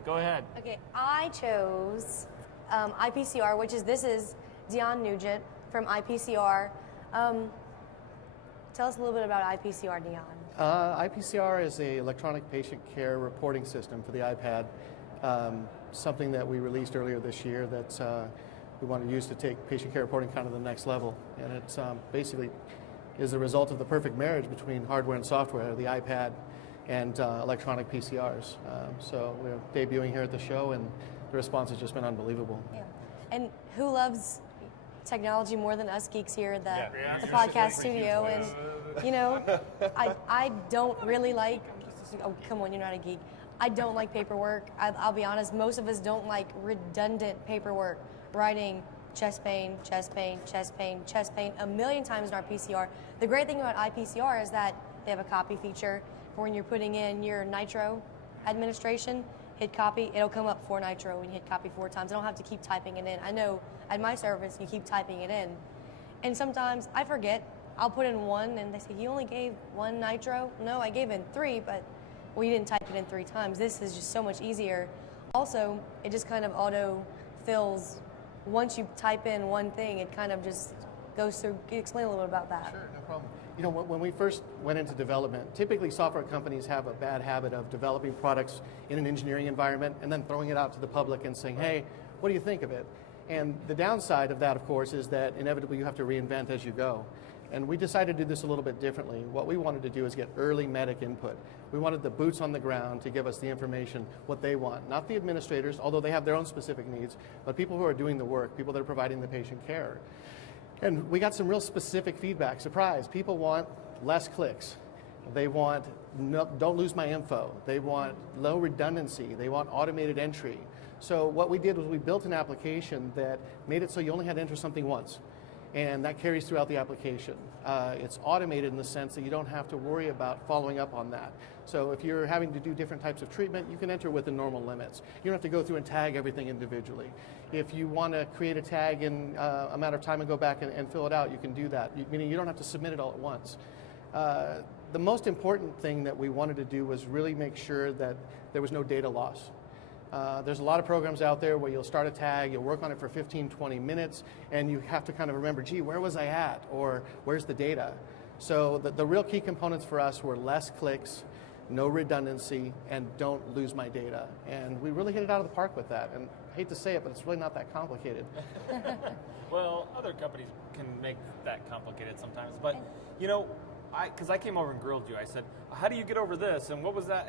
Natalie, go ahead. Okay, I chose iPCR, this is Dion Nugent from iPCR. Tell us a little bit about iPCR, Dion. iPCR is an electronic patient care reporting system for the iPad, something that we released earlier this year that we want to use to take patient care reporting kind of to the next level. And it's basically is the result of the perfect marriage between hardware and software, the iPad and electronic PCRs. So we're debuting here at the show, and the response has just been unbelievable. Yeah. And who loves technology more than us geeks here at the podcast studio? And you know, I don't really like. Oh, come on, you're not a geek. I don't like paperwork. I'll be honest. Most of us don't like redundant paperwork, writing chest pain, chest pain, chest pain, chest pain a million times in our PCR. The great thing about iPCR is that they have a copy feature for when you're putting in your nitro administration. Hit copy, it'll come up for nitro when you hit copy 4 times. I don't have to keep typing it in. I know at my service you keep typing it in. And sometimes I forget. I'll put in 1 and they say, you only gave 1 nitro? No, I gave in 3, but well, you didn't type it in 3 times. This is just so much easier. Also, it just kind of auto fills. Once you type in one thing, it kind of just goes through. Can you explain a little bit about that? Sure, no problem. You know, when we first went into development, typically software companies have a bad habit of developing products in an engineering environment and then throwing it out to the public and saying, hey, what do you think of it? And the downside of that, of course, is that inevitably you have to reinvent as you go. And we decided to do this a little bit differently. What we wanted to do is get early medic input. We wanted the boots on the ground to give us the information, what they want. Not the administrators, although they have their own specific needs, but people who are doing the work, people that are providing the patient care. And we got some real specific feedback. Surprise, people want less clicks. They want, no, don't lose my info. They want low redundancy. They want automated entry. So what we did was we built an application that made it so you only had to enter something once. And that carries throughout the application. It's automated in the sense that you don't have to worry about following up on that. So if you're having to do different types of treatment, you can enter within normal limits. You don't have to go through and tag everything individually. If you want to create a tag in a matter of time and go back and fill it out, you can do that, meaning you don't have to submit it all at once. The most important thing that we wanted to do was really make sure that there was no data loss. There's a lot of programs out there where you'll start a tag, you'll work on it for 15, 20 minutes, and you have to kind of remember, gee, where was I at? Or where's the data? So the real key components for us were less clicks, no redundancy, and don't lose my data. And we really hit it out of the park with that. And I hate to say it, but it's really not that complicated. Well, other companies can make that complicated sometimes. But, you know, because I came over and grilled you. I said, how do you get over this? And what was that?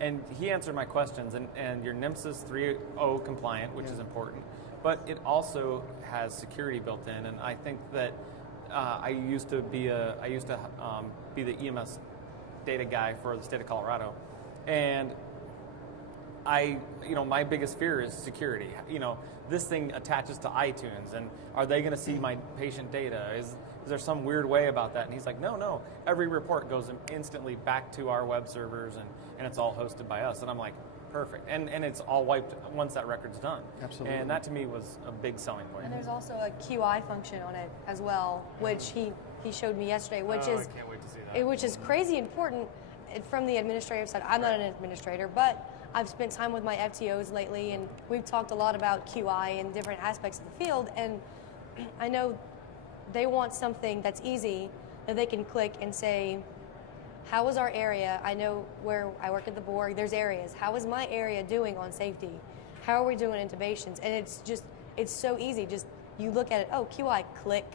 And he answered my questions. And your NMSIS 3.0 compliant, which is important. But it also has security built in. And I think that I used to be the EMS data guy for the state of Colorado. And my biggest fear is security. This thing attaches to iTunes, and are they going to see my patient data? Is there some weird way about that? And he's like, no. Every report goes instantly back to our web servers, and it's all hosted by us. And I'm like, perfect. And it's all wiped once that record's done. Absolutely. And that to me was a big selling point. And there's also a QI function on it as well, which he showed me yesterday, which is I can't wait to see that. Which is crazy important from the administrative side. I'm not an administrator, but I've spent time with my FTOs lately, and we've talked a lot about QI and different aspects of the field, and I know they want something that's easy that they can click and say, how is our area? I know where I work at the Borg, there's areas. How is my area doing on safety? How are we doing intubations? And it's so easy. Just you look at it, oh, QI, click,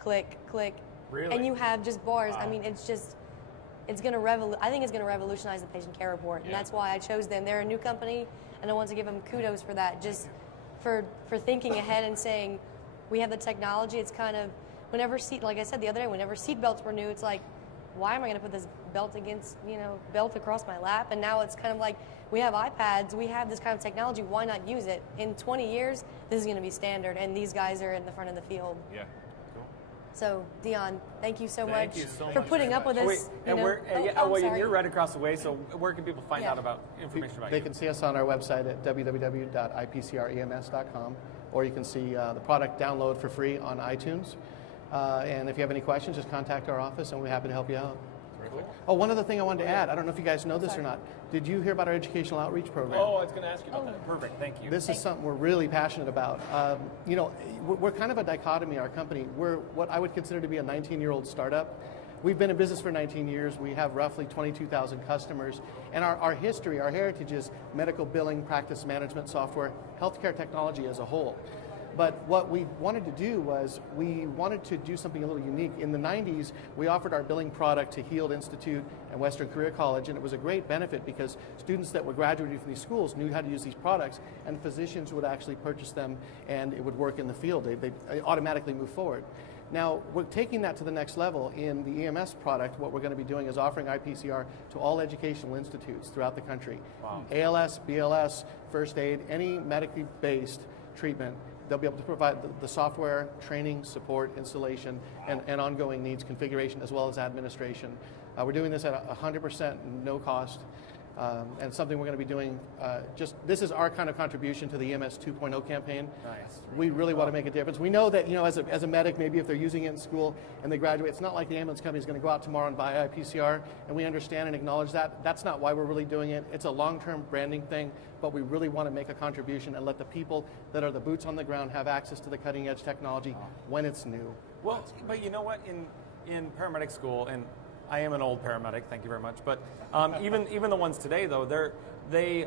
click, click. Really? And you have just bars. Wow. I mean, I think it's going to revolutionize the patient care report, and that's why I chose them. They're a new company, and I want to give them kudos for that, just for thinking ahead and saying, we have the technology. It's kind of, like I said the other day, whenever seat belts were new, it's like, why am I going to put this belt belt across my lap? And now it's kind of like, we have iPads, we have this kind of technology, why not use it? In 20 years, this is going to be standard, and these guys are in the front of the field. Yeah. So, Dion, thank you so Thank much you so for much putting up with us. You're right across the way, so where can people find out about information about you? They can see us on our website at www.ipcrems.com, or you can see the product download for free on iTunes. And if you have any questions, just contact our office, and we're happy to help you out. Perfect. Oh, one other thing I wanted to add. I don't know if you guys know this or not. Did you hear about our educational outreach program? Oh, I was going to ask you about that. Perfect. Thank you. This is something we're really passionate about. We're kind of a dichotomy, our company. We're what I would consider to be a 19-year-old startup. We've been in business for 19 years. We have roughly 22,000 customers. And our history, our heritage is medical billing, practice management software, healthcare technology as a whole. But what we wanted to do was we wanted to do something a little unique. In the 90s, we offered our billing product to Heald Institute and Western Career College, and it was a great benefit because students that were graduating from these schools knew how to use these products, and physicians would actually purchase them, and it would work in the field. They automatically move forward. Now, we're taking that to the next level. In the EMS product, what we're going to be doing is offering iPCR to all educational institutes throughout the country. Wow. ALS, BLS, first aid, any medically based treatment. They'll be able to provide the software, training, support, installation, and ongoing needs configuration, as well as administration. We're doing this at 100% no cost, and something we're going to be doing. This is our kind of contribution to the EMS 2.0 campaign. Nice. We really want to make a difference. We know that, as a medic, maybe if they're using it in school and they graduate, it's not like the ambulance company is going to go out tomorrow and buy iPCR, and we understand and acknowledge that. That's not why we're really doing it. It's a long-term branding thing, but we really want to make a contribution and let the people that are the boots on the ground have access to the cutting-edge technology when it's new. Well, but you know what? In paramedic school, and I am an old paramedic, thank you very much, but even the ones today, though, they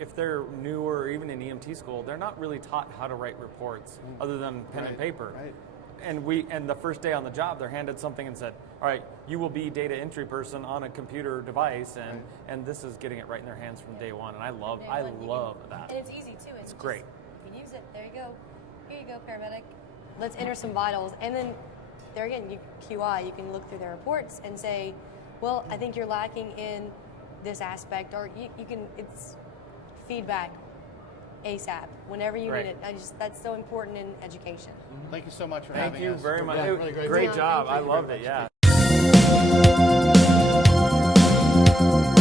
if they're newer or even in EMT school, they're not really taught how to write reports other than pen and paper. Right. And the first day on the job, they're handed something and said, all right, you will be data entry person on a computer device, and this is getting it right in their hands from day one, and I love that. And it's easy too. It's great. You can use it. There you go. Here you go, paramedic. Let's enter some vitals, and then there again, QI. You can look through their reports and say, well, I think you're lacking in this aspect, or you can. It's feedback ASAP whenever you need it. That's so important in education. Thank you so much for having us. Thank you very much. Really great Great job. job. I Thank you loved very it. much. Yeah.